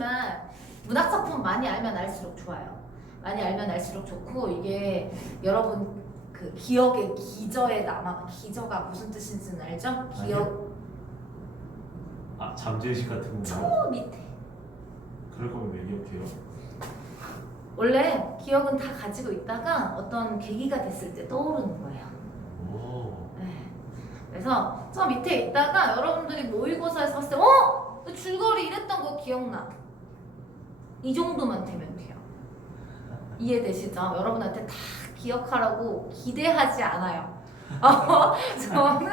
알지만 문학작품 많이 알면 알수록 좋아요. 많이 알면 알수록 좋고 이게 여러분 그 기억의 기저에 남아. 기저가 무슨 뜻인지는 알죠? 기억 아 잠재의식 같은 건가요? 저 밑에. 그럴 거면 왜 기억해요? 원래 기억은 다 가지고 있다가 어떤 계기가 됐을 때 떠오르는 거예요. 오. 네. 그래서 저 밑에 있다가 여러분들이 모의고사에서 봤을 때 그 줄거리 이랬던 거 기억나. 이 정도만 되면 돼요. 이해되시죠? 여러분한테 다 기억하라고 기대하지 않아요. 저는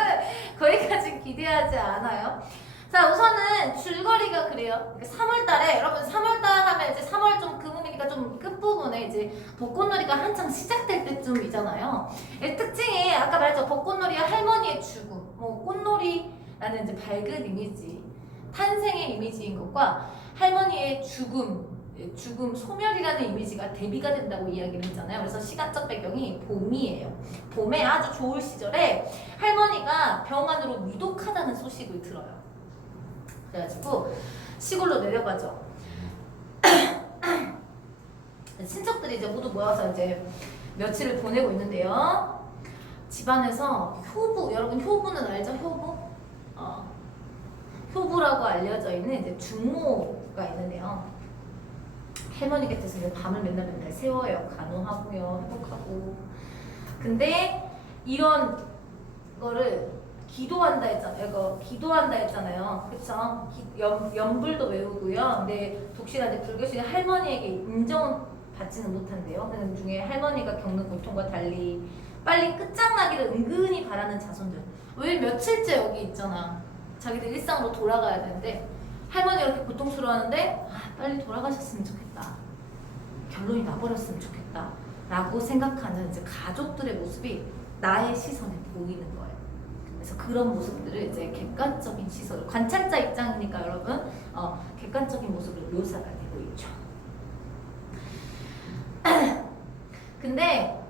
거기까지 기대하지 않아요. 자, 우선은 줄거리가 그래요. 3월달에 여러분 3월달 하면 이제 3월 좀 그 부분이니까 좀 끝부분에 이제 벚꽃놀이가 한창 시작될 때쯤이잖아요. 특징이 아까 말했죠. 벚꽃놀이와 할머니의 죽음, 뭐 꽃놀이라는 이제 밝은 이미지, 탄생의 이미지인 것과 할머니의 죽음, 소멸이라는 이미지가 대비가 된다고 이야기를 했잖아요. 그래서 시간적 배경이 봄이에요. 봄에 아주 좋을 시절에 할머니가 병 안으로 위독하다는 소식을 들어요. 그래가지고 시골로 내려가죠. 친척들이 이제 모두 모여서 이제 며칠을 보내고 있는데요. 집안에서 효부, 여러분 효부는 알죠? 효부? 효부라고 알려져 있는 이제 중모가 있는데요. 할머니 곁에서 이제 밤을 맨날 새워요. 간호하고요, 회복하고. 근데 이런 거를 기도한다 했잖아요. 기도한다 했잖아요. 그쵸? 연불도 외우고요. 근데 독실한데 불교식 할머니에게 인정은 받지는 못한대요. 그 중에 할머니가 겪는 고통과 달리 빨리 끝장나기를 은근히 바라는 자손들. 왜 며칠째 여기 있잖아. 자기들 일상으로 돌아가야 되는데 할머니가 이렇게 고통스러워하는데 빨리 돌아가셨으면 좋겠다. 결론이 나버렸으면 좋겠다. 라고 생각하는 이제 가족들의 모습이 나의 시선에 보이는 거예요. 그래서 그런 모습들을 이제 객관적인 시선으로 관찰자 입장이니까 여러분 객관적인 모습으로 묘사가 되고 있죠. 근데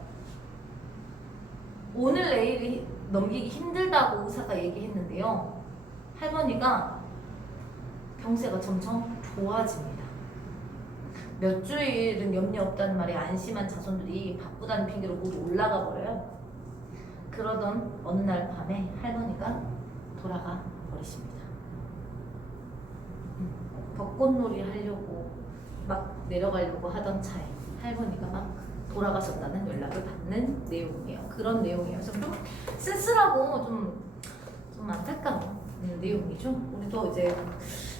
오늘 내일이 넘기기 힘들다고 의사가 얘기했는데요. 할머니가 병세가 점점 좋아집니다. 몇 주일은 염려 없다는 말에 안심한 자손들이 바쁘다는 핑계로 모두 올라가 버려요. 그러던 어느 날 밤에 할머니가 돌아가 버리십니다. 벚꽃놀이 하려고 막 내려가려고 하던 차에 할머니가 막 돌아가셨다는 연락을 받는 내용이에요. 그런 내용이에요. 그래서 좀 쓸쓸하고 좀 안타까운 내용이죠. 우리도 이제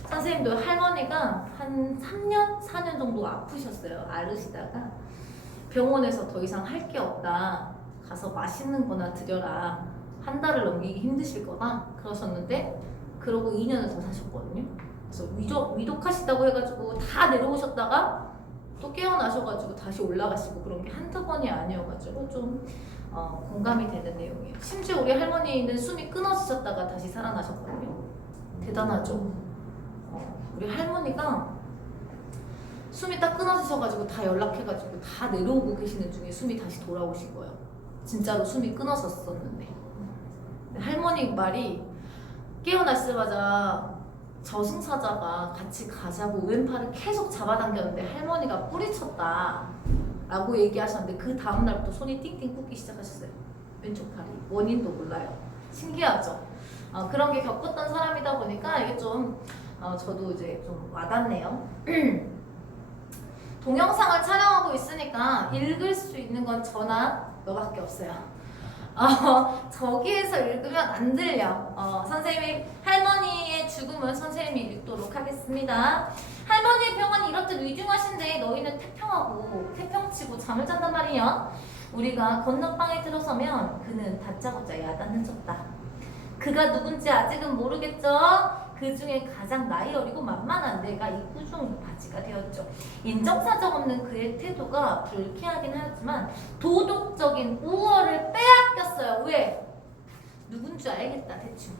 선생님도 할머니가 한 3년, 4년 정도 아프셨어요. 앓으시다가 병원에서 더 이상 할 게 없다. 가서 맛있는 거나 드려라. 한 달을 넘기기 힘드실 거다. 그러셨는데 그러고 2년을 더 사셨거든요. 그래서 위독하시다고 해가지고 다 내려오셨다가 또 깨어나셔가지고 다시 올라가시고 그런 게 한두 번이 아니어가지고 좀 공감이 되는 내용이에요. 심지어 우리 할머니는 숨이 끊어지셨다가 다시 살아나셨거든요. 대단하죠? 우리 할머니가 숨이 딱 끊어지셔가지고 다 연락해가지고 다 내려오고 계시는 중에 숨이 다시 돌아오신 거예요. 진짜로 숨이 끊어졌었는데 할머니 말이 깨어났을마자 저승사자가 같이 가자고 왼팔을 계속 잡아당겼는데 할머니가 뿌리쳤다 라고 얘기하셨는데 그 다음날부터 손이 띵띵 붓기 시작하셨어요. 왼쪽 팔이. 원인도 몰라요. 신기하죠? 그런 게 겪었던 사람이다 보니까 이게 좀 저도 이제 좀 와닿네요. 동영상을 촬영하고 있으니까 읽을 수 있는 건 저나 너밖에 없어요. 저기에서 읽으면 안 들려. 선생님이 할머니의 죽음은 선생님이 읽도록 하겠습니다. 할머니의 병은 이렇듯 위중하신데 너희는 태평하고 태평치고 잠을 잔단 말이야. 우리가 건너방에 들어서면 그는 다짜고짜 야단을 쳤다. 그가 누군지 아직은 모르겠죠? 그 중에 가장 나이 어리고 만만한 내가 이 후중 바지가 되었죠. 인정사정 없는 그의 태도가 불쾌하긴 하지만 도덕적인 우월을 빼앗겼어요. 왜? 누군지 알겠다 대충.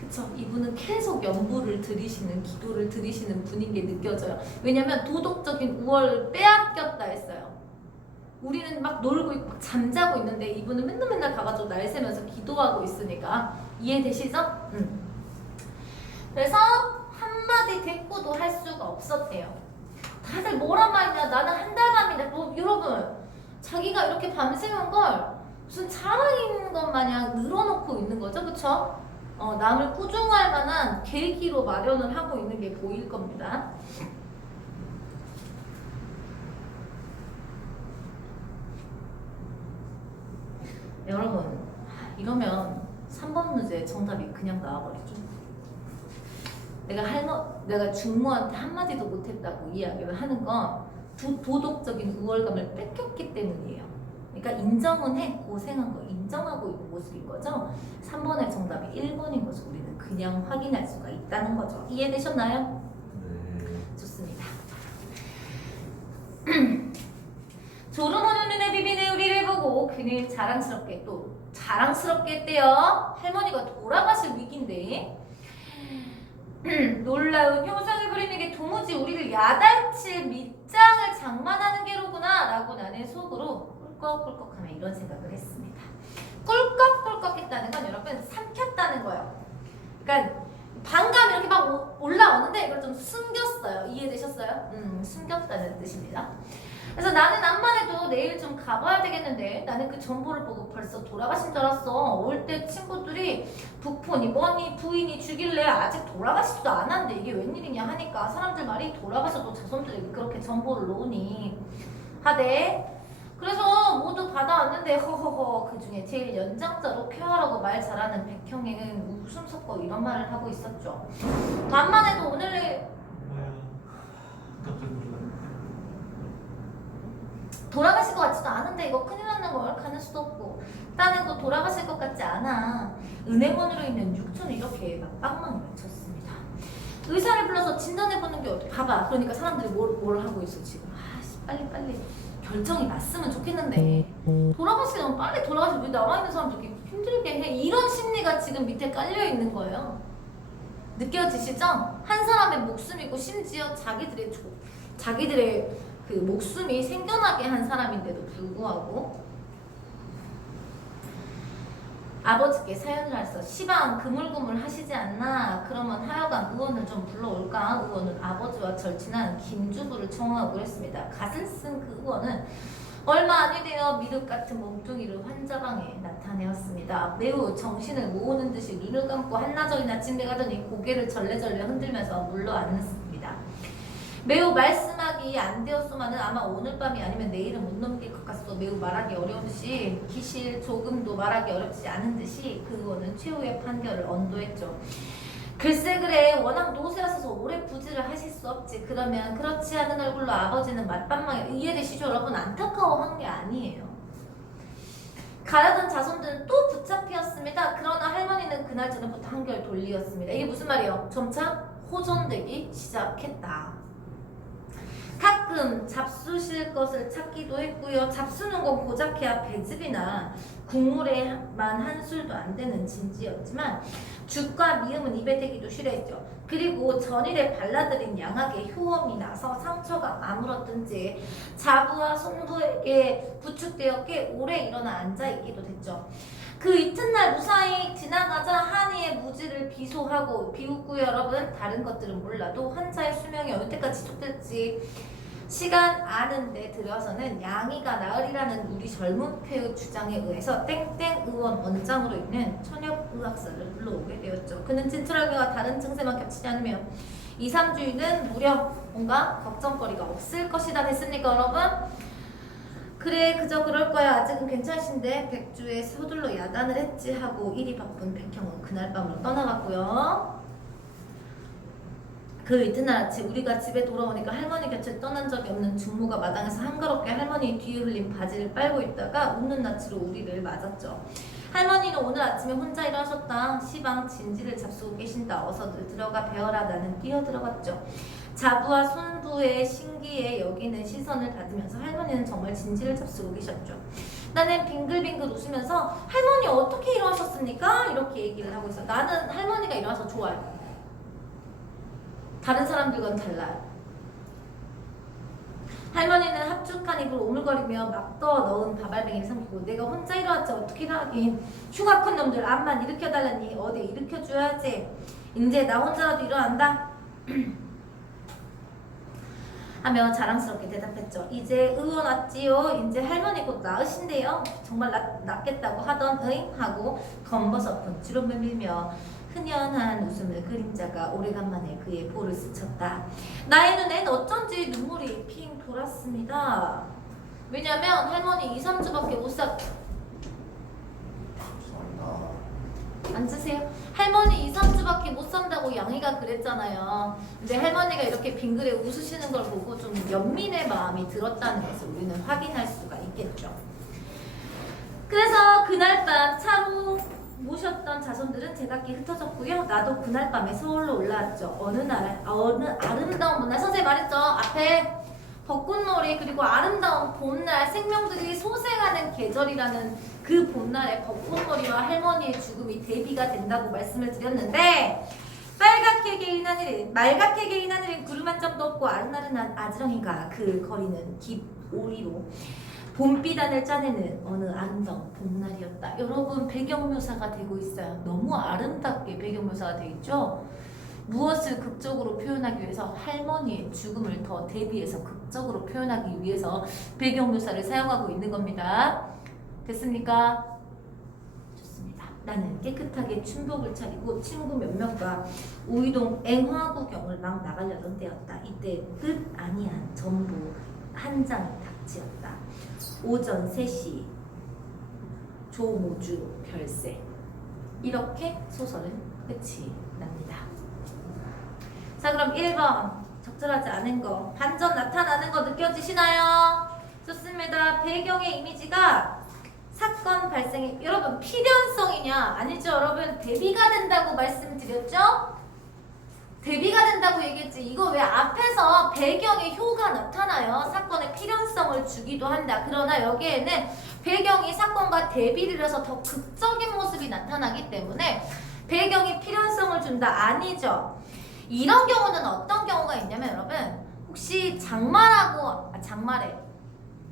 그쵸? 이분은 계속 연부를 들이시는 기도를 들이시는 분인 게 느껴져요. 왜냐면 도덕적인 우월을 빼앗겼다 했어요. 우리는 막 놀고 있고 막 잠자고 있는데 이분은 맨날 가가지고 날 새면서 기도하고 있으니까 이해되시죠? 그래서 한마디 한마디 대꾸도 할 수가 없었대요. 다들 뭐란 말이냐, 나는 한 달 반이다. 뭐 여러분, 자기가 이렇게 밤새운 걸 무슨 자랑인 것 마냥 늘어놓고 있는 거죠, 그쵸? 남을 꾸중할 만한 계기로 마련을 하고 있는 게 보일 겁니다. 여러분, 이러면 3번 문제 정답이 그냥 나와버리죠. 내가 중모한테 한마디도 못했다고 이야기를 하는 건 도덕적인 우월감을 뺏겼기 때문이에요. 그러니까 인정은 해, 고생한 거 인정하고 있는 모습인 거죠. 3번의 정답이 1번인 것을 우리는 그냥 확인할 수가 있다는 거죠. 이해되셨나요? 네. 좋습니다. 졸음 오는 눈에 비비네 우리를 보고 그는 자랑스럽게 했대요. 할머니가 돌아가실 위기인데 놀라운 효상을 부리는 게 도무지 우리를 야단칠 밑장을 장만하는 게로구나 라고 나는 속으로 꿀꺽꿀꺽하며 이런 생각을 했습니다. 꿀꺽꿀꺽 했다는 건 여러분 삼켰다는 거예요. 그러니까 반감 이렇게 막 올라오는데 이걸 좀 숨겼어요. 이해되셨어요? 숨겼다는 뜻입니다. 그래서 나는 암만 해도 내일 좀 가봐야 되겠는데 나는 그 정보를 보고 벌써 돌아가신 줄 알았어. 올 때 친구들이 부폰이 뭐니 부인이 주길래 아직 돌아가시지도 않았는데 이게 웬일이냐 하니까 사람들 말이 돌아가셔도 자손들에게 그렇게 정보를 놓으니 하대. 그래서 모두 받아왔는데 허허허 그중에 제일 연장자로 쾌활하고 말 잘하는 백형에는 웃음 섞어 이런 말을 하고 있었죠. 암만 해도 오늘 깜짝 놀랐네. 돌아가실 것 같지도 않은데 이거 큰일 났는 걸 가는 수도 없고 나는 또 돌아가실 것 같지 않아. 은행원으로 있는 육촌을 이렇게 막 빵빵 외쳤습니다. 의사를 불러서 진단해보는 게 어때? 봐봐. 그러니까 사람들이 뭘 하고 있어 지금. 아씨 빨리 결정이 났으면 좋겠는데 돌아가시면 빨리 돌아가시면 왜 나와있는 사람들 이렇게 힘들게 해. 이런 심리가 지금 밑에 깔려있는 거예요. 느껴지시죠? 한 사람의 목숨이고 심지어 자기들의 그 목숨이 생겨나게 한 사람인데도 불구하고 아버지께 사연을 해서 시방 그물그물 하시지 않나? 그러면 하여간 의원을 좀 불러올까? 의원은 아버지와 절친한 김주부를 청하고 했습니다. 갓을 쓴 그 의원은 얼마 안이 되어 미륵 같은 몸뚱이를 환자방에 나타내었습니다. 매우 정신을 모으는 듯이 눈을 감고 한나절이나 찡매가더니 고개를 절레절레 흔들면서 물러앉습니다. 매우 말씀하기 안 되었소만은 아마 오늘 밤이 아니면 내일은 못 넘길 것 같소. 매우 말하기 어려운 듯이 기실 조금도 말하기 어렵지 않은 듯이 그 의원은 최후의 판결을 언도했죠. 글쎄 그래 워낙 노쇠하셔서 오래 부지를 하실 수 없지. 그러면 그렇지 않은 얼굴로 아버지는 맞밤망에 이해되시죠 여러분? 안타까워한 게 아니에요. 가려던 자손들은 또 붙잡히었습니다. 그러나 할머니는 그날 저녁부터 한결 돌리었습니다. 이게 무슨 말이에요? 점차 호전되기 시작했다. 가끔 잡수실 것을 찾기도 했고요. 잡수는 건 고작해야 배즙이나 국물에만 한 술도 안 되는 진지였지만 죽과 미음은 입에 대기도 싫어했죠. 그리고 전일에 발라드린 양악의 효험이 나서 상처가 아물었든지 자부와 손부에게 부축되어 꽤 오래 일어나 앉아있기도 됐죠. 그 이튿날 무사히 지나가자 한이의 무지를 비소하고 비웃고요. 여러분 다른 것들은 몰라도 환자의 수명이 어느 때까지 지속될지 시간 아는데 들어서는 양이가 나으리라는 우리 젊은 폐의 주장에 의해서 땡땡 의원 원장으로 있는 천엽의학사를 불러오게 되었죠. 그는 진출할과 다른 증세만 겹치지 않으며 2, 3주일은 무려 뭔가 걱정거리가 없을 것이다 됐습니까 여러분? 그래 그저 그럴 거야. 아직은 괜찮으신데 백주에 서둘러 야단을 했지 하고 일이 바쁜 백형은 그날 밤으로 떠나갔고요. 그 이튿날 아침 우리가 집에 돌아오니까 할머니 곁을 떠난 적이 없는 중모가 마당에서 한가롭게 할머니 뒤에 흘린 바지를 빨고 있다가 웃는 낯으로 우리를 맞았죠. 할머니는 오늘 아침에 혼자 일하셨다. 시방 진지를 잡수고 계신다. 어서들 들어가 배워라. 나는 뛰어들어갔죠. 자부와 손부의 신기에 여기는 시선을 받으면서 할머니는 정말 진지를 잡수고 계셨죠. 나는 빙글빙글 웃으면서 할머니 어떻게 일어나셨습니까? 이렇게 얘기를 하고 있어. 나는 할머니가 일어나서 좋아요. 다른 사람들과는 달라요. 할머니는 합죽한 입을 오물거리며 막 떠 넣은 밥알뱅이를 삼키고 내가 혼자 일어났지 어떻게 일어나긴. 휴가 큰 놈들 암만 일으켜달라니 어디 일으켜줘야지. 이제 나 혼자라도 일어난다. 하며 자랑스럽게 대답했죠. 이제 의원 왔지요. 이제 할머니 곧 나으신데요. 정말 낫겠다고 하던 응 하고 검버섯은 주름을 밀며 흔연한 웃음을 그림자가 오래간만에 그의 볼을 스쳤다. 나의 눈엔 어쩐지 눈물이 핑 돌았습니다. 왜냐면 할머니 2, 3주밖에 못 사. 앉으세요. 할머니 2, 3주밖에 못 산다고 양이가 그랬잖아요. 근데 할머니가 이렇게 빙그레 웃으시는 걸 보고 좀 연민의 마음이 들었다는 것을 우리는 확인할 수가 있겠죠. 그래서 그날 밤 차로 모셨던 자손들은 제각기 흩어졌고요. 나도 그날 밤에 서울로 올라왔죠. 어느 아름다운 봄날, 선생님 말했죠. 앞에 벚꽃놀이 그리고 아름다운 봄날, 생명들이 소생하는 계절이라는 그 봄날에 벚꽃놀이와 할머니의 죽음이 대비가 된다고 말씀을 드렸는데, 빨갛게 개인 하늘엔 말갛게 개인 하늘엔 구름 한 점도 없고 아른아른한 아지렁이가 그 거리는 깊오리로 봄비단을 짜내는 어느 아름다운 봄날이었다. 여러분, 배경묘사가 되고 있어요. 너무 아름답게 배경묘사가 되어 있죠. 무엇을 극적으로 표현하기 위해서? 할머니의 죽음을 더 대비해서 극적으로 표현하기 위해서 배경묘사를 사용하고 있는 겁니다. 됐습니까? 좋습니다. 나는 깨끗하게 춘복을 차리고 친구 몇 명과 우이동 앵화구경을 막 나가려던 때였다. 이때 끝 아니한 전부 한 장이 닥치었다. 오전 3시 조모주 별세. 이렇게 소설은 끝이 납니다. 자, 그럼 1번 적절하지 않은 거, 반전 나타나는 거 느껴지시나요? 좋습니다. 배경의 이미지가 사건 발생이, 여러분 필연성이냐? 아니죠. 여러분 대비가 된다고 말씀드렸죠? 대비가 된다고 얘기했지. 이거 왜 앞에서 배경의 효가 나타나요? 사건의 필연성을 주기도 한다. 그러나 여기에는 배경이 사건과 대비를 해서 더 극적인 모습이 나타나기 때문에 배경이 필연성을 준다. 아니죠. 이런 경우는 어떤 경우가 있냐면 여러분, 혹시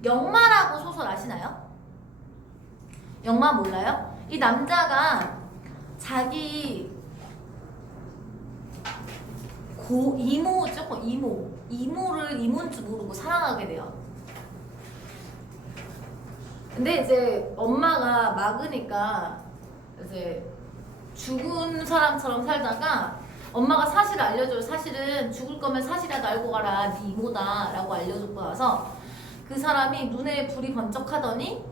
영마라고 소설 아시나요? 영마 몰라요? 이 남자가 자기 이모를 이모인 줄 모르고 사랑하게 돼요. 근데 이제 엄마가 막으니까 이제 죽은 사람처럼 살다가 엄마가 사실을 알려줘요. 사실은 죽을 거면 사실이라도 알고 가라. 네 이모다 라고 알려줬고 나서 그 사람이 눈에 불이 번쩍하더니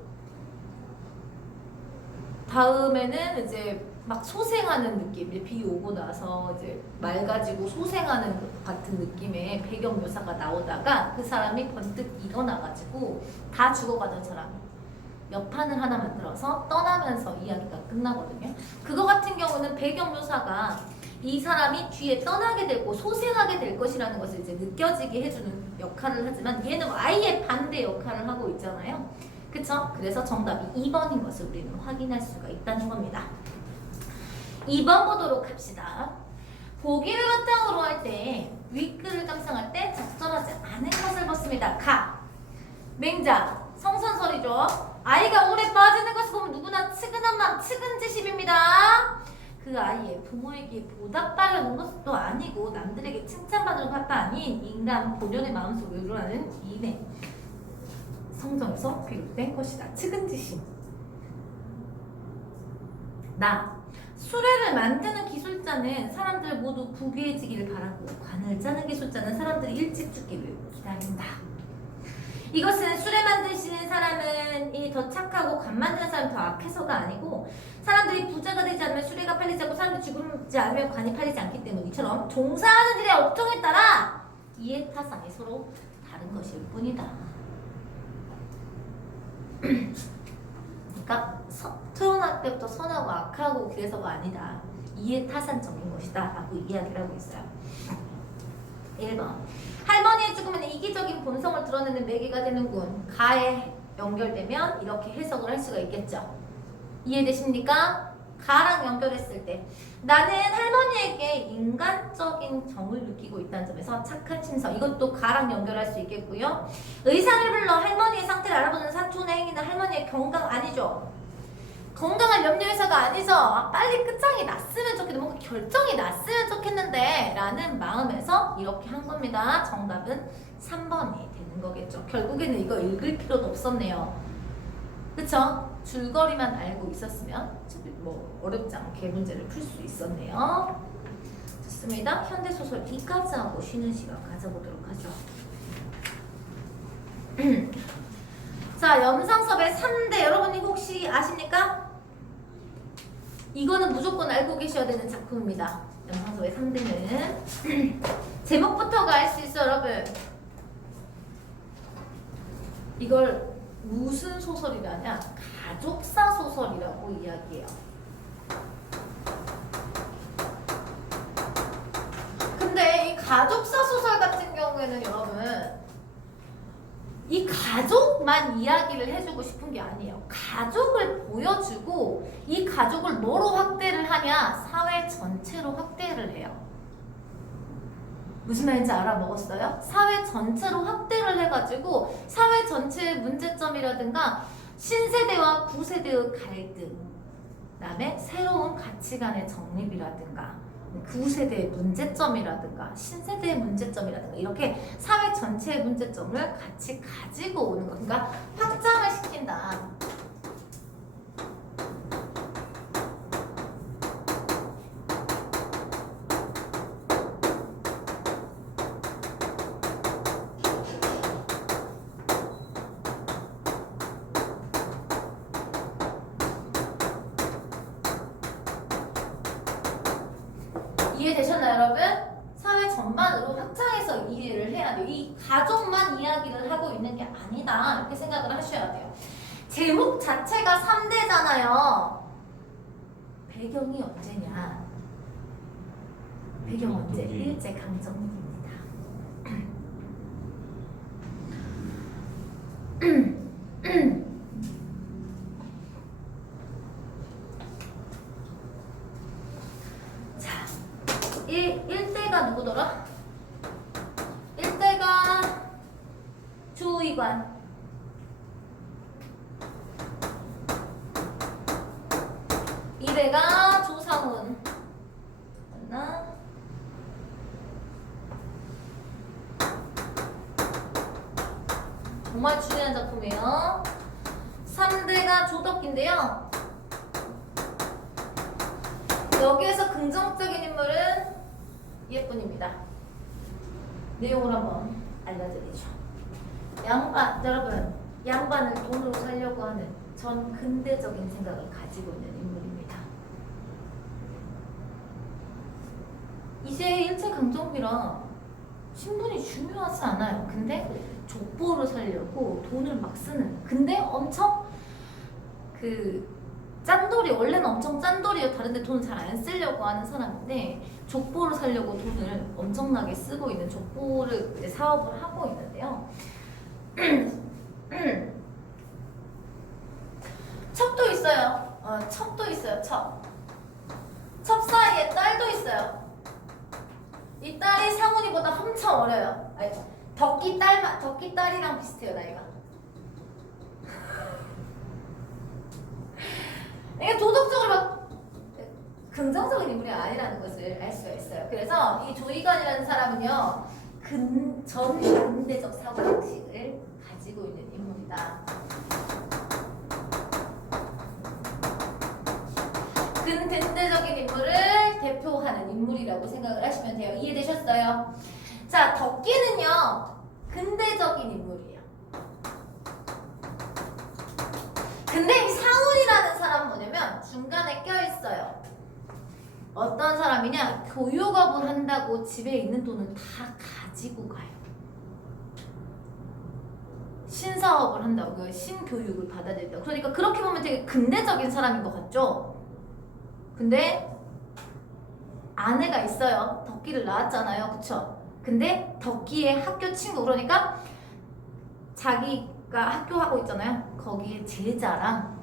다음에는 이제 막 소생하는 느낌, 이제 비 오고 나서 이제 맑아지고 소생하는 것 같은 느낌의 배경 묘사가 나오다가 그 사람이 번뜩 일어나가지고 다 죽어가던 사람이 옆판을 하나 만들어서 떠나면서 이야기가 끝나거든요. 그거 같은 경우는 배경 묘사가 이 사람이 뒤에 떠나게 되고 소생하게 될 것이라는 것을 이제 느껴지게 해주는 역할을 하지만 얘는 아예 반대 역할을 하고 있잖아요. 그쵸? 그래서 정답이 2번인 것을 우리는 확인할 수가 있다는 겁니다. 2번 보도록 합시다. 보기를 바탕으로 할 때, 윗글을 감상할 때 적절하지 않은 것을 봤습니다. 가, 맹자, 성선설이죠. 아이가 오래 빠지는 것을 보면 누구나 측은한 마음, 측은지심입니다. 그 아이의 부모에게 보답받는 것도 아니고 남들에게 칭찬받는 것도 아닌 인간 본연의 마음속에 우러나는 인애 성정에서 비롯된 것이다. 측은지심. 나 수레를 만드는 기술자는 사람들 모두 부귀해지기를 바라고 관을 짜는 기술자는 사람들이 일찍 죽기를 기다린다. 이것은 수레 만드시는 사람은 더 착하고 관 만드는 사람이 더 악해서가 아니고 사람들이 부자가 되지 않으면 수레가 팔리지 않고 사람들이 죽지 않으면 관이 팔리지 않기 때문이처럼 종사하는 일의 업종에 따라 이해타산이 서로 다른 것일 뿐이다. 그러니까 태어날 때부터 선하고 악하고 그래서가 아니다. 이해타산적인 것이다 라고 이야기를 하고 있어요. 1번 할머니의 죽음은 이기적인 본성을 드러내는 매개가 되는군. 가에 연결되면 이렇게 해석을 할 수가 있겠죠. 이해되십니까? 가랑 연결했을 때 나는 할머니에게 인간적인 정을 느끼고 있다는 점에서 착한 신성, 이것도 가랑 연결할 수 있겠고요. 의사를 불러 할머니의 상태를 알아보는 사촌의 행위는 할머니의 건강 아니죠. 건강을 염려해서가 아니죠. 빨리 끝장이 났으면 좋겠는데 뭔가 결정이 났으면 좋겠는데 라는 마음에서 이렇게 한 겁니다. 정답은 3번이 되는 거겠죠. 결국에는 이거 읽을 필요도 없었네요. 그쵸? 줄거리만 알고 있었으면 뭐 어렵지 않게 문제를 풀 수 있었네요. 좋습니다. 현대소설 D까지 하고 쉬는 시간 가져보도록 하죠. 자, 염상섭의 3대 여러분 이거 혹시 아십니까? 이거는 무조건 알고 계셔야 되는 작품입니다. 염상섭의 3대는 제목부터가 알 수 있어 여러분. 이걸 무슨 소설이라냐? 가족사 소설이라고 이야기해요. 근데 이 가족사 소설 같은 경우에는 여러분 이 가족만 이야기를 해주고 싶은 게 아니에요. 가족을 보여주고 이 가족을 뭐로 확대를 하냐? 사회 전체로 확대를 해요. 무슨 말인지 알아먹었어요? 사회 전체로 확대를 해가지고 사회 전체의 문제점이라든가 신세대와 구세대의 갈등, 그다음에 새로운 가치관의 정립이라든가 구세대의 문제점이라든가 신세대의 문제점이라든가 이렇게 사회 전체의 문제점을 같이 가지고 오는 거. 그러니까 확장을 시킨다. 이해되셨나요, 여러분? 사회 전반으로 확장해서 이해를 해야 돼요. 이 가족만 이야기를 하고 있는 게 아니다. 이렇게 생각을 하셔야 돼요. 제목 자체가 3대잖아요. 배경이 언제냐? 배경 언제? 일제강점기입니다. 자, 1대가 누구더라? 1대가 조의관, 2대가 조상훈. 맞나? 정말 중요한 작품이에요. 3대가 조덕기인데요. 여기에서 긍정적인 인물은 예쁜입니다. 내용을 한번 알려드리죠. 양반, 여러분, 양반을 돈으로 살려고 하는 전 근대적인 생각을 가지고 있는 인물입니다. 이제 일제강점기라 신분이 중요하지 않아요. 근데 족보를 살려고 돈을 막 쓰는. 근데 엄청 짠돌이, 원래는 엄청 짠돌이에요. 다른데 돈 잘 안 쓰려고 하는 사람인데 족보를 살려고 돈을 엄청나게 쓰고 있는 족보를 이제 사업을 하고 있는데요. 첩도 있어요. 첩도 있어요. 첩 사이에 딸도 있어요. 이 딸이 상훈이보다 엄청 어려요. 아니, 덕기 딸이랑 비슷해요, 나이가. 이게 도덕적으로 막 긍정적인 인물이 아니라는 것을 알 수가 있어요. 그래서 이 조이관이라는 사람은요, 전 근대적 사고방식을 가지고 있는 인물이다. 근대적인 인물을 대표하는 인물이라고 생각을 하시면 돼요. 이해되셨어요? 자, 덕기는요, 근대적인 인물이에요. 근데 이 상훈이라는 사람은 뭐냐면 중간에 껴있어요. 어떤 사람이냐? 교육업을 한다고 집에 있는 돈을 다 가지고 가요. 신사업을 한다고, 신교육을 받아들인다고. 그러니까 그렇게 보면 되게 근대적인 사람인 것 같죠? 근데 아내가 있어요. 덕기를 낳았잖아요. 그쵸? 근데 덕기의 학교 친구, 그러니까 자기가 학교하고 있잖아요. 거기에 제자랑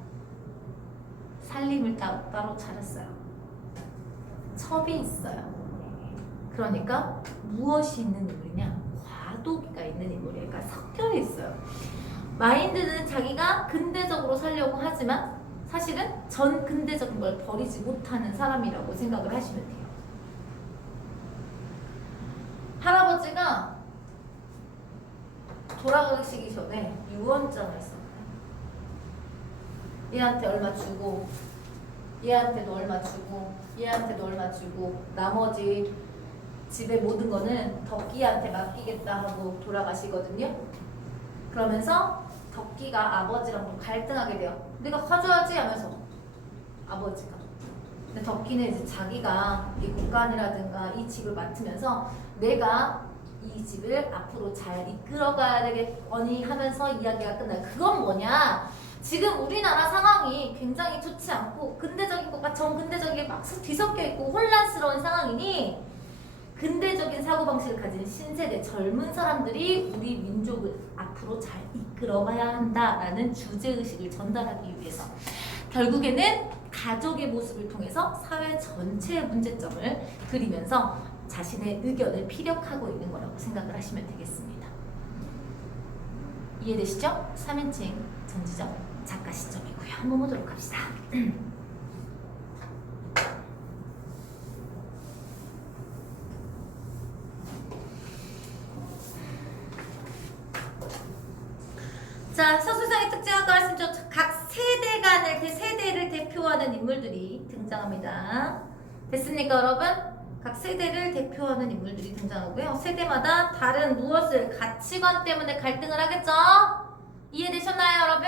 살림을 따로 차렸어요. 첩이 있어요. 그러니까 무엇이 있는 인물이냐? 과도기가 있는 인물이에요. 그러니까 섞여 있어요. 마인드는 자기가 근대적으로 살려고 하지만 사실은 전 근대적인 걸 버리지 못하는 사람이라고 생각을 하시면 돼요. 돌아가시기 전에 유언장을 썼대. 얘한테 얼마 주고, 얘한테도 얼마 주고, 얘한테도 얼마 주고, 나머지 집의 모든 거는 덕기한테 맡기겠다 하고 돌아가시거든요. 그러면서 덕기가 아버지랑 또 갈등하게 돼요. 내가 가져야지 하면서 아버지가. 근데 덕기는 이제 자기가 이 국간이라든가 이 집을 맡으면서 내가 이 집을 앞으로 잘 이끌어가야 되겠거니 하면서 이야기가 끝나요. 그건 뭐냐? 지금 우리나라 상황이 굉장히 좋지 않고 근대적인 것과 정근대적인 막 뒤섞여 있고 혼란스러운 상황이니 근대적인 사고방식을 가진 신세대 젊은 사람들이 우리 민족을 앞으로 잘 이끌어가야 한다라는 주제의식을 전달하기 위해서 결국에는 가족의 모습을 통해서 사회 전체의 문제점을 그리면서 자신의 의견을 피력하고 있는 거라고 생각을 하시면 되겠습니다. 이해되시죠? 3인칭 전지적 작가 시점이고요. 한번 보도록 합시다. 자, 서술상의 특징 아까 말씀드렸죠. 각 세대를 대표하는 인물들이 등장합니다. 됐습니까, 여러분? 각 세대를 대표하는 인물들이 등장하고요. 세대마다 다른 무엇을 가치관 때문에 갈등을 하겠죠? 이해되셨나요, 여러분?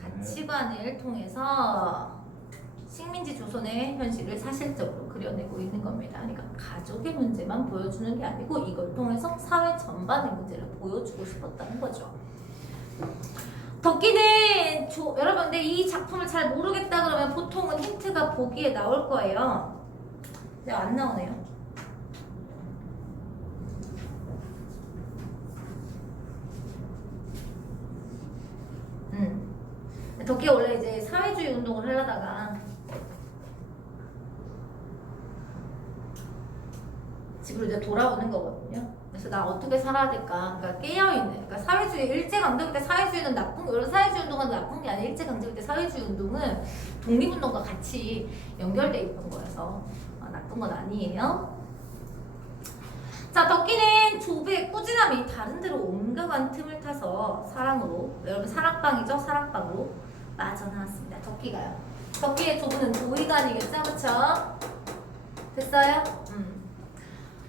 가치관을 통해서 식민지 조선의 현실을 사실적으로 그려내고 있는 겁니다. 그러니까 가족의 문제만 보여주는 게 아니고 이걸 통해서 사회 전반의 문제를 보여주고 싶었다는 거죠. 덕기는 여러분 근데 이 작품을 잘 모르겠다 그러면 보통은 힌트가 보기에 나올 거예요. 근데 안 나오네요. 덕기가 원래 이제 사회주의 운동을 하려다가 집으로 이제 돌아오는 거거든요. 그래서 나 어떻게 살아야 될까? 그러니까 깨어있는. 그러니까 사회주의, 일제강점기 때 사회주의는 나쁜, 여러 사회주의 운동은 나쁜 게 아니라 일제강점기 때 사회주의 운동은 독립운동과 같이 연결돼 있던 거여서 나쁜 건 아니에요. 자, 덕기는 조부의 꾸준함이 다른 데로 옮겨간 틈을 타서 사랑으로, 여러분 사랑방이죠? 사랑방으로 빠져나왔습니다. 덕기가요. 덕기의 조부는 조이간이겠죠? 그쵸? 됐어요?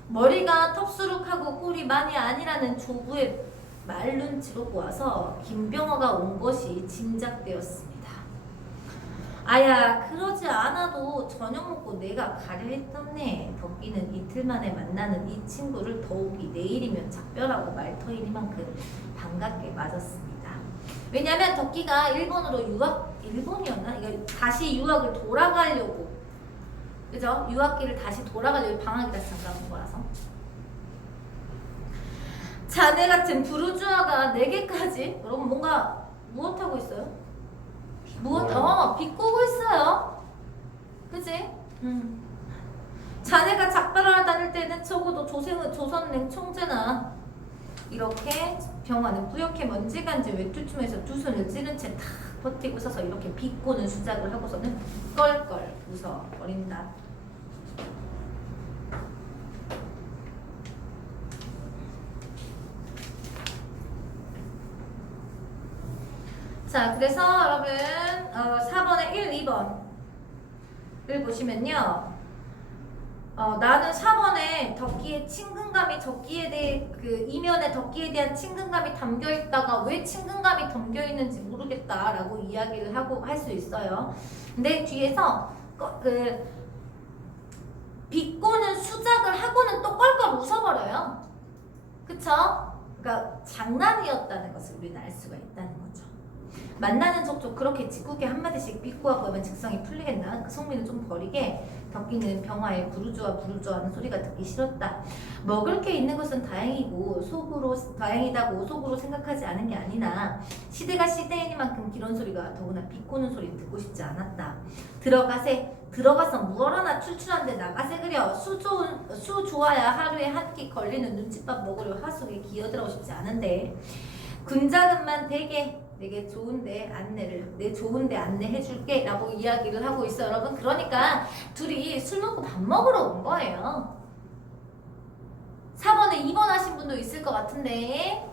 머리가 텁수룩하고 꼴이 많이 아니라는 조부의 말 눈치로 보아서 김병호가 온 것이 짐작되었습니다. 아야, 그러지 않아도 저녁 먹고 내가 가려 했던네. 덕기는 이틀 만에 만나는 이 친구를 더욱이 내일이면 작별하고 말터이니만큼 반갑게 맞았습니다. 왜냐면 덕기가 일본으로 일본이었나? 이거 다시 유학을 돌아가려고, 그죠? 유학기를 다시 돌아가려고 방학이 다시 잠깐 온 거라서. 자네 같은 부르주아가 4개까지? 여러분 뭔가 무엇하고 있어요? 비꼬고 있어요. 그치? 자네가 작별을 다닐 때는 적어도 조선냉 총재나 이렇게 병화는 뿌옇게 먼지간지 외투춤에서 두 손을 찌른 채 탁 버티고 서서 이렇게 비꼬는 수작을 하고서는 껄껄 웃어버린다. 자, 그래서 여러분 4번에 1, 2번을 보시면요. 나는 4번에 덕기의 친근감이 덕기에 대해 그 이면에 덕기에 대한 친근감이 담겨 있다가 왜 친근감이 담겨 있는지 모르겠다라고 이야기를 하고 할 수 있어요. 근데 뒤에서 그 비꼬는 수작을 하고는 또 껄껄 웃어버려요. 그쵸? 그러니까 장난이었다는 것을 우리는 알 수가 있다는 거죠. 만나는 척도 그렇게 짓궂게 한마디씩 비꼬아 보면 직성이 풀리겠나? 그 성미는 좀 버리게 덕기는 병화에 부르주아는 소리가 듣기 싫었다. 먹을 게 있는 것은 다행이다고 속으로 생각하지 않은 게 아니나 시대가 시대이니만큼 그런 소리가 더구나 비꼬는 소리 듣고 싶지 않았다. 들어가서 무얼 하나 출출한데 나가세 그려. 수 좋아야 하루에 한 끼 걸리는 눈칫밥 먹으려 하숙에 기어들어오고 싶지 않은데 군자금만 되게 내게 좋은데 안내해줄게 라고 이야기를 하고 있어요. 여러분 그러니까 둘이 술 먹고 밥 먹으러 온 거예요. 4번에 2번 하신 분도 있을 것 같은데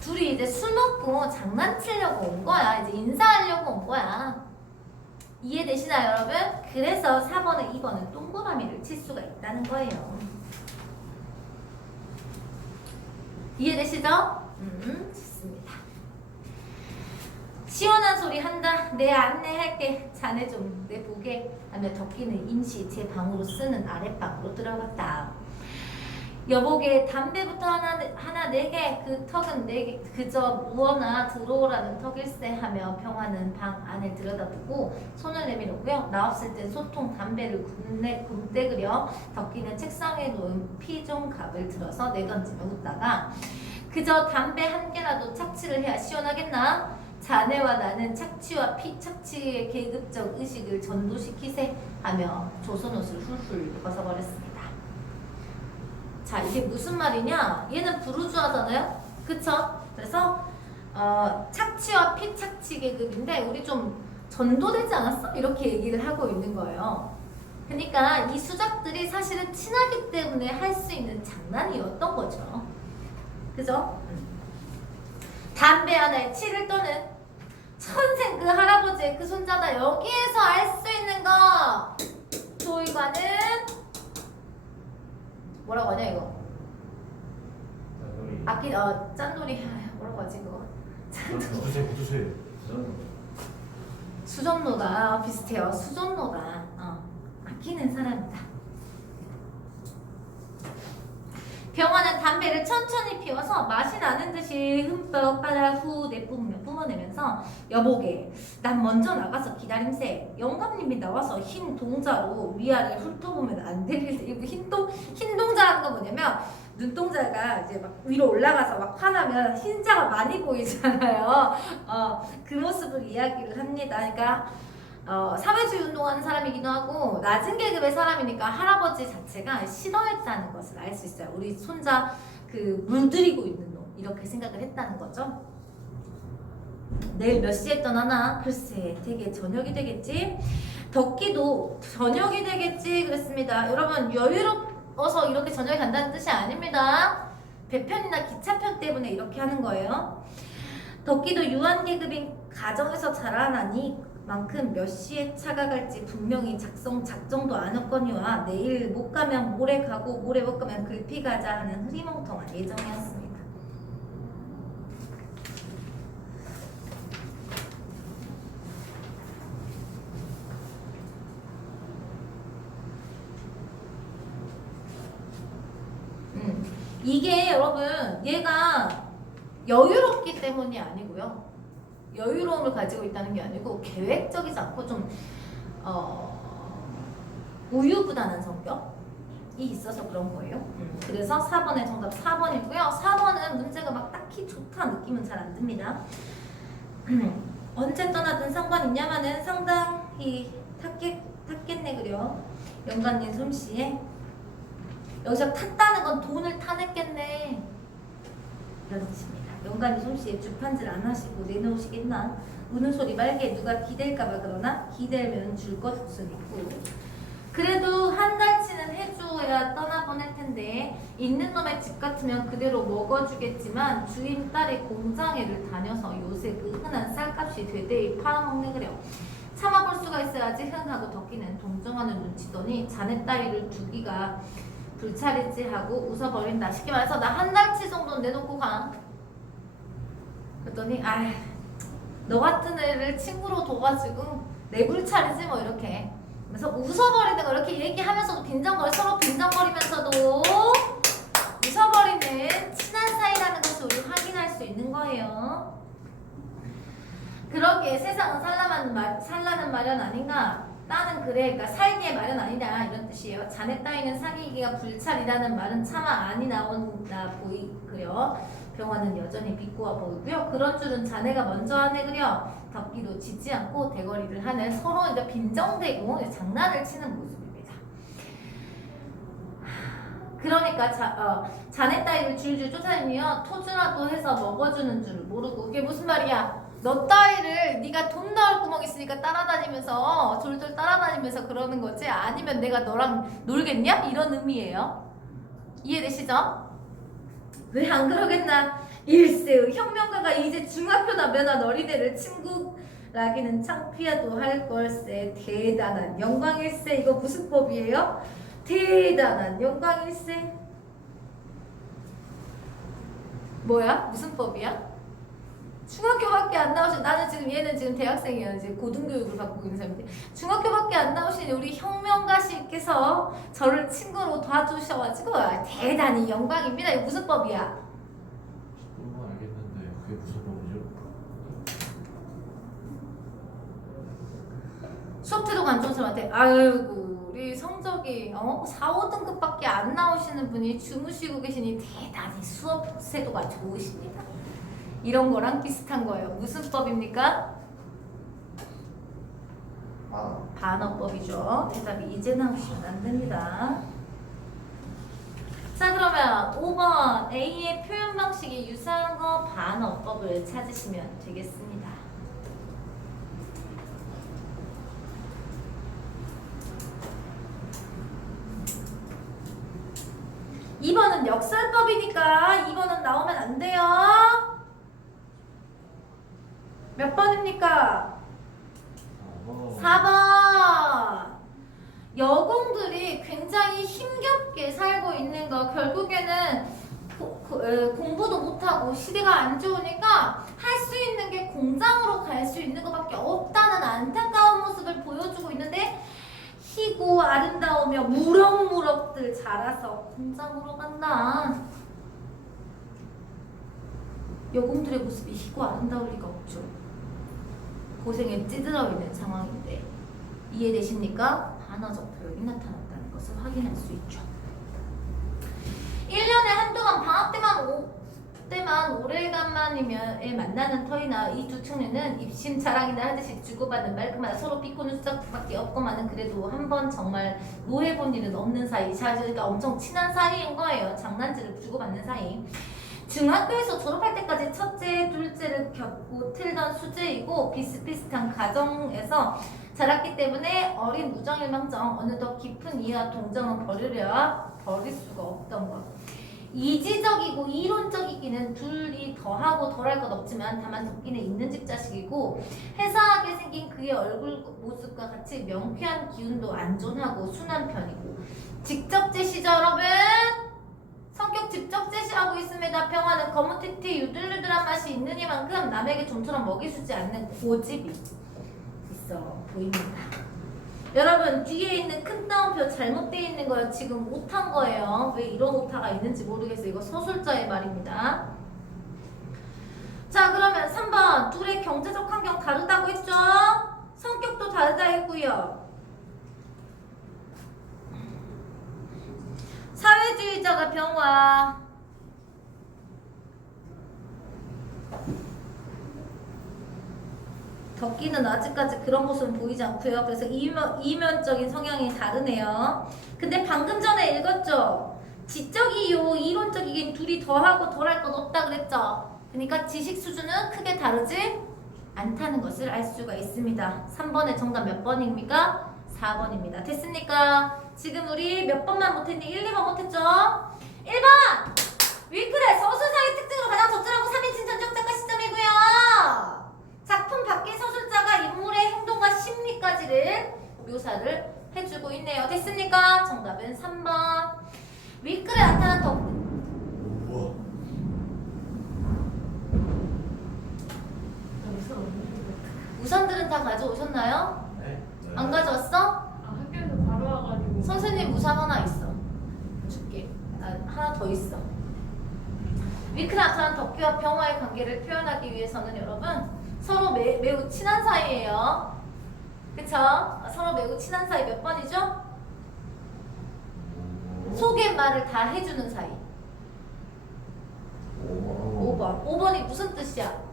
둘이 이제 술 먹고 장난치려고 온 거야. 이제 인사하려고 온 거야. 이해되시나요, 여러분? 그래서 4번에 2번은 동그라미를 칠 수가 있다는 거예요. 이해되시죠? 좋습니다. 시원한 소리 한다. 내 안내할게. 자네 좀 내 보게 하며 덕기는 임시 제 방으로 쓰는 아랫방으로 들어갔다. 여보게 담배부터 하나 내게. 그 턱은 내게 그저 무어나 들어오라는 턱일세 하며 평화는 방 안에 들여다보고 손을 내밀었고요. 나 없을 땐 소통 담배를 굼대그려 덕기는 책상에 놓은 피종갑을 들어서 내던지며 웃다가 그저 담배 한 개라도 착취를 해야 시원하겠나? 자네와 나는 착취와 피착취의 계급적 의식을 전도시키세 하며 조선옷을 훌훌 벗어버렸습니다. 자, 이게 무슨 말이냐? 얘는 부르주아잖아요? 그쵸? 그래서 착취와 피착취 계급인데 우리 좀 전도되지 않았어? 이렇게 얘기를 하고 있는 거예요. 그러니까 이 수작들이 사실은 친하기 때문에 할 수 있는 장난이었던 거죠. 그죠? 담배 하나에 치를 떠는 천생 그 할아버지의 그 손자다. 여기에서 알 수 있는 거 조이관은 뭐라고 하냐 이거? 악기 짠놀이 뭐라고 하지 그거? 구두쇠. 수전노다. 비슷해요. 수전노다. 아끼는 사람이다. 병화는 담배를 천천히 피워서 맛이 나는 듯이 흠뻑 바다 후 뿜어내면서 여보게 난 먼저 나가서 기다림세. 영감님이 나와서 흰 동자로 위아래를 훑어보면 안 되릴 테. 흰 동자라는 건 뭐냐면 눈동자가 이제 막 위로 올라가서 막 화나면 흰자가 많이 보이잖아요. 그 모습을 이야기를 합니다. 그러니까 사회주의 운동하는 사람이기도 하고 낮은 계급의 사람이니까 할아버지 자체가 싫어했다는 것을 알 수 있어요. 우리 손자 그 물들이고 있는 놈 이렇게 생각을 했다는 거죠. 내일 몇 시에 떠나나? 글쎄 되게 저녁이 되겠지? 덕기도 저녁이 되겠지 그랬습니다. 여러분 여유로워서 이렇게 저녁에 간다는 뜻이 아닙니다. 배편이나 기차편 때문에 이렇게 하는 거예요. 덕기도 유한계급인 가정에서 자라나니 만큼 몇 시에 차가 갈지 분명히 작정도 안 했거니와 내일 못 가면 모레 가고 모레 못 가면 글피 가자 하는 흐리멍텅한 예정이었습니다. 이게 여러분 얘가 여유롭기 때문이 아니고요. 여유로움을 가지고 있다는 게 아니고 계획적이지 않고 좀 우유부단한 성격이 있어서 그런 거예요. 그래서 4번의 정답 4번이고요. 4번은 문제가 막 딱히 좋다 느낌은 잘 안 듭니다. 언제 떠나든 상관있냐마는 상당히 탔겠네 그려. 영감님 솜씨에 여기서 탔다는 건 돈을 타냈겠네 이런 뜻입니다. 영감이 솜씨에 주판질 안 하시고 내놓으시겠나? 우는 소리 말게 누가 기댈까봐 그러나 기대면 줄 것은 있고 그래도 한 달치는 해줘야 떠나보낼 텐데 있는 놈의 집 같으면 그대로 먹어주겠지만 주인 딸의 공장에를 다녀서 요새 그 흔한 쌀값이 되대히 팔아먹네 그래요. 참아볼 수가 있어야지 흥하고 덕기는 동정하는 눈치더니 자네 따위를 두기가 불찰이지 하고 웃어버린다. 쉽게 말해서 나 한 달치 정도는 내놓고 가. 그랬더니 너 같은 애를 친구로 둬가지고 내 불찰이지 뭐 이렇게. 그래서 웃어버리는 거 이렇게 얘기하면서도 서로 빈정거리면서도 웃어버리는 친한 사이라는 것을 우리 확인할 수 있는 거예요. 그러기에 세상은 산란한 마련 아닌가? 나는 그래, 그러니까 살기에 마련 아니다 이런 뜻이에요. 자네 따위는 사귀기가 불찰이라는 말은 차마 아니 나온다 보이그려. 병화는 여전히 비꼬아 보이고요. 그런 줄은 자네가 먼저 하네 그려. 덕기도 짖지 않고 대거리를 하는 서로 이제 빈정대고 장난을 치는 모습입니다. 그러니까 자네 따위를 줄줄 쫓아다니며 토주라도 해서 먹어주는 줄 모르고 그게 무슨 말이야? 너 따위를 네가 돈 나올 구멍 있으니까 따라다니면서 졸졸 따라다니면서 그러는 거지 아니면 내가 너랑 놀겠냐? 이런 의미예요. 이해되시죠? 왜 안 그러겠나? 일세의 혁명가가 이제 중학교나 면한 어린애를 친구라기는 창피하도 할 걸세. 대단한 영광일세. 이거 무슨 법이에요? 대단한 영광일세. 뭐야? 무슨 법이야? 중학교밖에 안 나오신, 나는 지금 얘는 지금 대학생이야. 이제 고등교육을 받고 있는 사람인데 중학교밖에 안 나오신 우리 혁명가씨께서 저를 친구로 도와주셔가지고 대단히 영광입니다. 이거 무슨 법이야? 그건 알겠는데 그게 무슨 법이죠? 수업 태도가 안 좋은 사람한테 아이고 우리 성적이 4, 5등급밖에 안 나오시는 분이 주무시고 계시니 대단히 수업 태도가 좋으십니다. 이런 거랑 비슷한 거예요. 무슨 법입니까? 반어법이죠. 대답이 이제 나오시면 안 됩니다. 자, 그러면 5번 A의 표현 방식이 유사한 거 반어법을 찾으시면 되겠습니다. 2번은 역설법이니까 2번은 나오면 안 돼요. 몇 번입니까? 4번. 여공들이 굉장히 힘겹게 살고 있는 거, 결국에는 공부도 못하고 시대가 안 좋으니까 할 수 있는 게 공장으로 갈 수 있는 것밖에 없다는 안타까운 모습을 보여주고 있는데, 희고 아름다우며 무럭무럭들 자라서 공장으로 간다. 여공들의 모습이 희고 아름다울 리가 없죠. 고생에 찌들어 있는 상황인데 이해되십니까? 반어적 표현이 나타났다는 것을 확인할 수 있죠. 1년에 한동안 방학 때만 오래간만이면 만나는 터이나 이 두 청년은 입심 자랑이나 하듯이 주고받는 말그마다 서로 비꼬는 수작밖에 없고만은 그래도 한 번 정말 노해본 일은 없는 사이. 자, 그러니까 엄청 친한 사이인 거예요. 장난질을 주고받는 사이. 중학교에서 졸업할 때까지 첫째, 둘째를 겪고 틀던 수재이고 비슷비슷한 가정에서 자랐기 때문에 어린 우정일망정 어느덧 깊은 이해와 동정은 버릴 수가 없던 것. 이지적이고 이론적이기는 둘이 더하고 덜할 것 없지만 다만 덕기는 있는 집 자식이고 회사하게 생긴 그의 얼굴 모습과 같이 명쾌한 기운도 안전하고 순한 편이고 직접제시죠 여러분? 성격 직접 제시하고 있습니다. 평화는 거무튀튀 유들유들한 맛이 있느니만큼 남에게 좀처럼 먹이주지 않는 고집이 있어 보입니다. 여러분 뒤에 있는 큰 따옴표 잘못되어 있는 거예요. 지금 오타인 거예요. 왜 이런 오타가 있는지 모르겠어요. 이거 서술자의 말입니다. 자, 그러면 3번 둘의 경제적 환경 다르다고 했죠? 성격도 다르다 했고요. 사회주의자가 병화, 덕기는 아직까지 그런 모습은 보이지 않고요. 그래서 이면적인 성향이 다르네요. 근데 방금 전에 읽었죠? 지적이요 이론적이긴 둘이 더하고 덜할 것 없다 그랬죠? 그러니까 지식 수준은 크게 다르지 않다는 것을 알 수가 있습니다. 3번의 정답 몇 번입니까? 4번입니다. 됐습니까? 지금 우리 몇 번만 못했니? 1, 2번 못했죠? 1번! 위클의 서술사의 특징으로 가장 적절하고 3인칭 전적 작가 시점이고요. 작품 밖의 서술자가 인물의 행동과 심리까지를 묘사를 해주고 있네요. 됐습니까? 정답은 3번. 위클에 나타난 우와. 우산들은 다 가져오셨나요? 네? 안 가져왔어? 학교에서 바로 와가지고 선생님 우산 하나 있어. 줄게. 하나 더 있어. 위크에 나타난 덕기와 병화의 관계를 표현하기 위해서는 여러분 서로 매우 친한 사이예요. 그쵸? 서로 매우 친한 사이 몇 번이죠? 소개말을 다 해주는 사이. 5번. 5번이 무슨 뜻이야?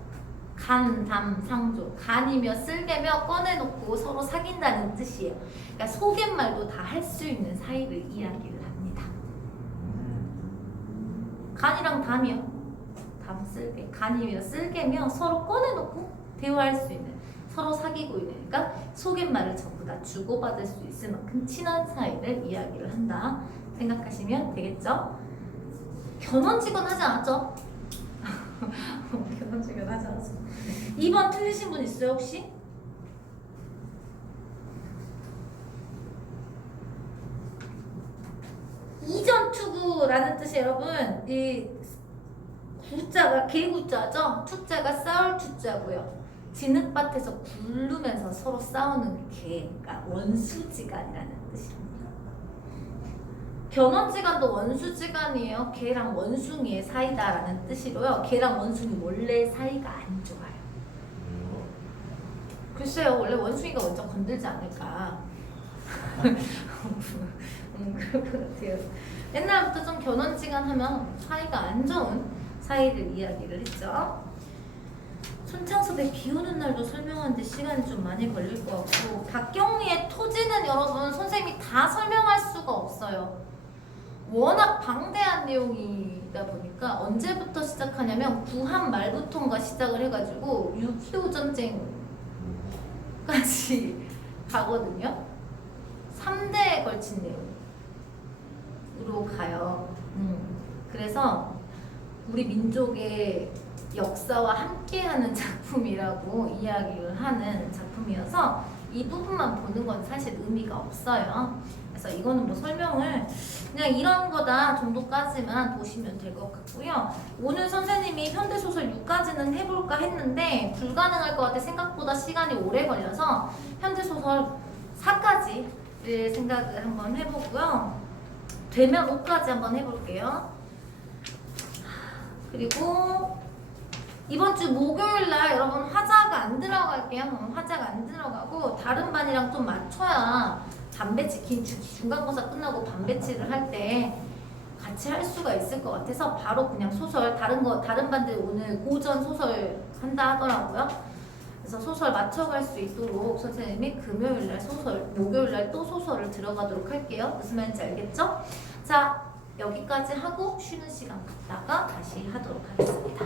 간, 담, 상조. 간이며 쓸개며 꺼내놓고 서로 사귄다는 뜻이에요. 그러니까 소개말도 다 할 수 있는 사이를 이야기를 합니다. 간이랑 담이요. 담, 쓸개. 간이며 쓸개며 서로 꺼내놓고 대화할 수 있는, 서로 사귀고 있는, 그러니까 소개말을 전부 다 주고받을 수 있을 만큼 친한 사이를 이야기를 한다 생각하시면 되겠죠? 견훤직원 하지 않았죠? 견원지간 하지 않았어. 2번 틀리신 분 있어요 혹시? 이전 투구라는 뜻이 여러분 이 구자가 개구자죠? 투자가 싸울 투자고요. 진흙밭에서 굴르면서 서로 싸우는 개, 그러니까 원수지간이라는 뜻입니다. 견원지간도 원수지간이에요. 개랑 원숭이의 사이다라는 뜻이고요. 개랑 원숭이 원래 사이가 안 좋아요. 왜요? 글쎄요, 원래 원숭이가 먼저 건들지 않을까. 그럴 것 같아요. 옛날부터 좀 견원지간 하면 사이가 안 좋은 사이를 이야기를 했죠. 손창섭의 비 오는 날도 설명하는데 시간이 좀 많이 걸릴 것 같고, 박경리의 토지는 여러분 선생님이 다 설명할 수가 없어요. 워낙 방대한 내용이다 보니까 언제부터 시작하냐면 구한 말부터인가 시작을 해가지고 6.25 전쟁까지 가거든요. 3대에 걸친 내용으로 가요. 그래서 우리 민족의 역사와 함께하는 작품이라고 이야기를 하는 작품이어서 이 부분만 보는 건 사실 의미가 없어요. 그래서 이거는 뭐 설명을 그냥 이런 거다 정도까지만 보시면 될 것 같고요. 오늘 선생님이 현대소설 6까지는 해볼까 했는데 불가능할 것 같아. 생각보다 시간이 오래 걸려서 현대소설 4까지를 생각을 한번 해보고요. 되면 5까지 한번 해볼게요. 그리고 이번 주 목요일 날 여러분 화자가 안 들어갈게요. 화자가 안 들어가고 다른 반이랑 좀 맞춰야 반배치 중간고사 끝나고 반배치를 할 때 같이 할 수가 있을 것 같아서 바로 그냥 소설 다른 반들 오늘 고전 소설 한다 하더라고요. 그래서 소설 맞춰갈 수 있도록 선생님이 금요일 날 소설, 목요일 날 또 소설을 들어가도록 할게요. 무슨 말인지 알겠죠? 자, 여기까지 하고 쉬는 시간 갖다가 다시 하도록 하겠습니다.